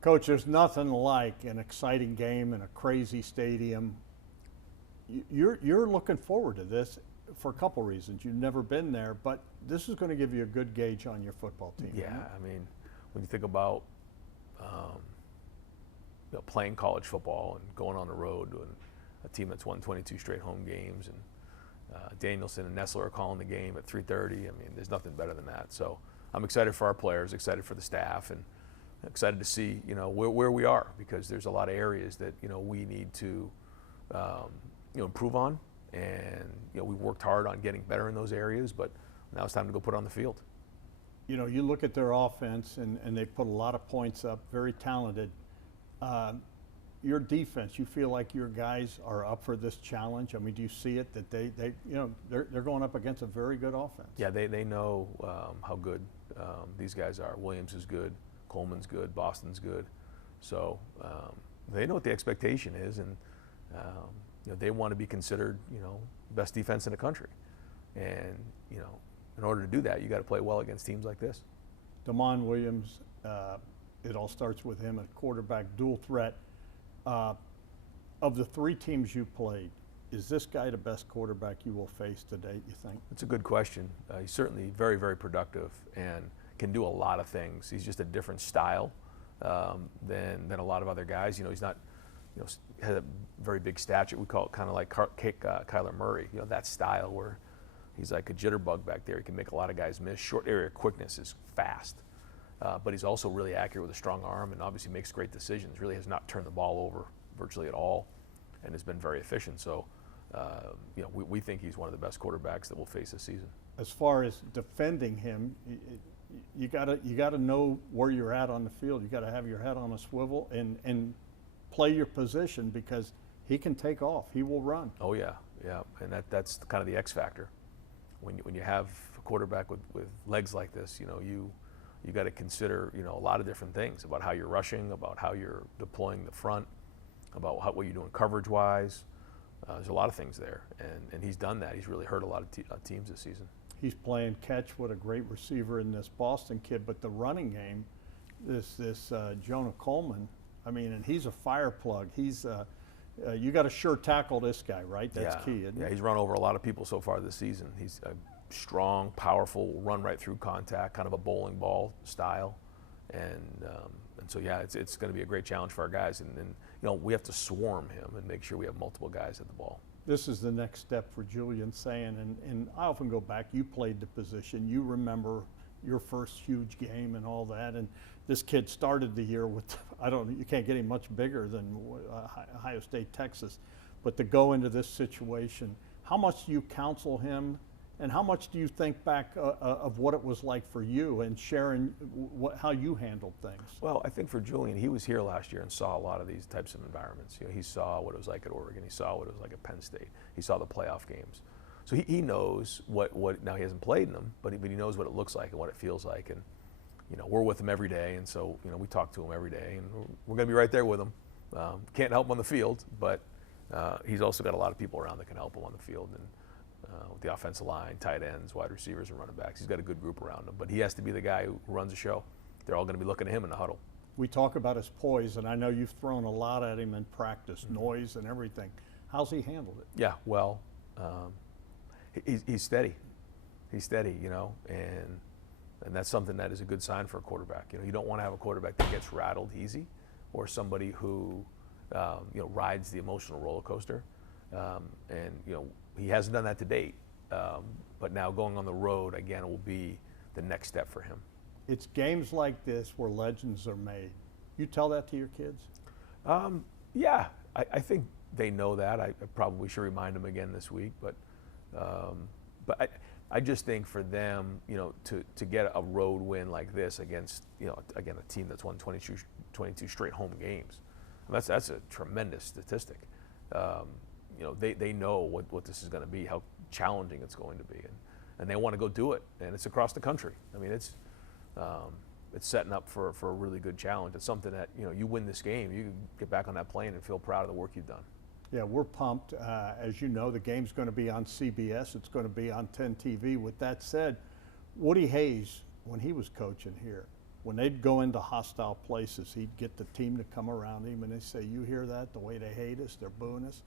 Coach, there's nothing like an exciting game in a crazy stadium. You're looking forward to this for a couple reasons. You've never been there, but this is going to give you a good gauge on your football team. Yeah, I mean, when you think about playing college football and going on the road and a team that's won 22 straight home games, and Danielson and Nessler are calling the game at 3:30. I mean, there's nothing better than that. So I'm excited for our players, excited for the staff, and excited to see where we are, because there's a lot of areas that we need to improve on, and we worked hard on getting better in those areas, but now it's time to go put it on the field. You look at their offense, and they put a lot of points up, very talented. Your defense, you feel like your guys are up for this challenge? I mean, do you see it that they're going up against a very good offense? Yeah, they know how good these guys are. Williams is good, Coleman's good, Boston's good. So they know what the expectation is, and they want to be considered best defense in the country. And in order to do that, you got to play well against teams like this. Damon Williams, it all starts with him at quarterback, dual threat. Of the three teams you played, is this guy the best quarterback you will face to date, you think? It's a good question. He's certainly very, very productive and can do a lot of things. He's just a different style than a lot of other guys. He's not, has a very big stature. We call it kind of like Kyler Murray. That style where he's like a jitterbug back there. He can make a lot of guys miss. Short area quickness is fast. But he's also really accurate with a strong arm, and obviously makes great decisions. Really has not turned the ball over virtually at all, and has been very efficient. So, we think he's one of the best quarterbacks that we'll face this season. As far as defending him, you gotta know where you're at on the field. You gotta have your head on a swivel and play your position, because he can take off. He will run. Oh yeah, and that's kind of the X factor. When you have a quarterback with legs like this, you got to consider, a lot of different things about how you're rushing, about how you're deploying the front, about what you're doing coverage-wise. There's a lot of things there, and he's done that. He's really hurt a lot of teams this season. He's playing catch with a great receiver in this Boston kid, but the running game, this Jonah Coleman, I mean, and he's a fire plug. He's you got to sure tackle this guy, right? That's key, isn't it? Yeah, he's run over a lot of people so far this season. He's strong, powerful, run right through contact, kind of a bowling ball style, and so it's going to be a great challenge for our guys, and we have to swarm him and make sure we have multiple guys at the ball. This is the next step for Julian Sayin, and I often go back. You played the position. You remember your first huge game and all that, and this kid started the year with you can't get him much bigger than Ohio State, Texas, but to go into this situation, how much do you counsel him? And how much do you think back of what it was like for you and sharing how you handled things? Well, I think for Julian, he was here last year and saw a lot of these types of environments. He saw what it was like at Oregon. He saw what it was like at Penn State. He saw the playoff games. So he knows what now he hasn't played in them, but he knows what it looks like and what it feels like. And, we're with him every day. And so, we talk to him every day, and we're going to be right there with him. Can't help him on the field, but he's also got a lot of people around that can help him on the field. And with the offensive line, tight ends, wide receivers, and running backs. He's got a good group around him, but he has to be the guy who runs the show. They're all going to be looking at him in the huddle. We talk about his poise, and I know you've thrown a lot at him in practice, noise and everything. How's he handled it? Yeah, well, he's steady. He's steady, and that's something that is a good sign for a quarterback. You don't want to have a quarterback that gets rattled easy, or somebody who, rides the emotional roller coaster. He hasn't done that to date, but now going on the road, again, will be the next step for him. It's games like this where legends are made. You tell that to your kids? Yeah, I think they know that. I probably should remind them again this week, but I just think for them, to get a road win like this against, again, a team that's won 22 straight home games, that's a tremendous statistic. They know what this is going to be, how challenging it's going to be, and they want to go do it. And it's across the country. I mean, it's setting up for a really good challenge. It's something that you win this game, you get back on that plane and feel proud of the work you've done. Yeah, we're pumped. As you know, the game's going to be on CBS. It's going to be on 10 TV. With that said, Woody Hayes, when he was coaching here, when they'd go into hostile places, he'd get the team to come around him and they say, "You hear that? The way they hate us, they're booing us."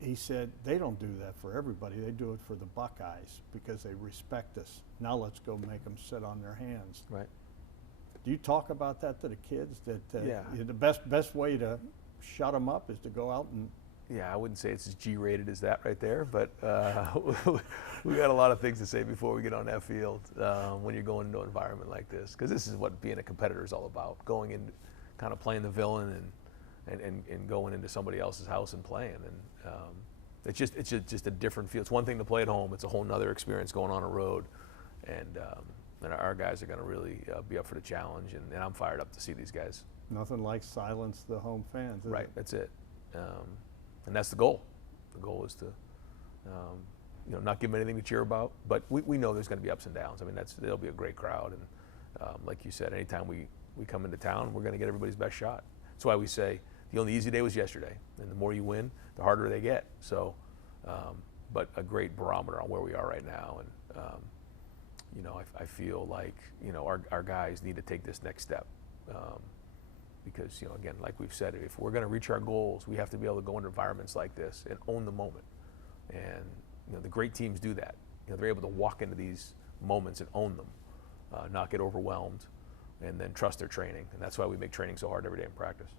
He said, "They don't do that for everybody. They do it for the Buckeyes because they respect us. Now let's go make them sit on their hands." Right. Do you talk about that to the kids? That Yeah. the best way to shut them up is to go out and. Yeah, I wouldn't say it's as G-rated as that right there, but we got a lot of things to say before we get on that field when you're going into an environment like this, because this is what being a competitor is all about, going in, kind of playing the villain and going into somebody else's house and playing. And it's just a different feel. It's one thing to play at home. It's a whole nother experience going on a road. And our guys are going to really be up for the challenge, and I'm fired up to see these guys. Nothing like silence the home fans, is Right, it? that's it. And that's the goal. The goal is to, not give them anything to cheer about. But we know there's going to be ups and downs. I mean, there'll be a great crowd. And like you said, anytime we come into town, we're going to get everybody's best shot. That's why we say the only easy day was yesterday. And the more you win, the harder they get. So, but a great barometer on where we are right now. And, I feel like, our guys need to take this next step. Because, again, like we've said, if we're going to reach our goals, we have to be able to go into environments like this and own the moment. And, the great teams do that. They're able to walk into these moments and own them, not get overwhelmed, and then trust their training. And that's why we make training so hard every day in practice.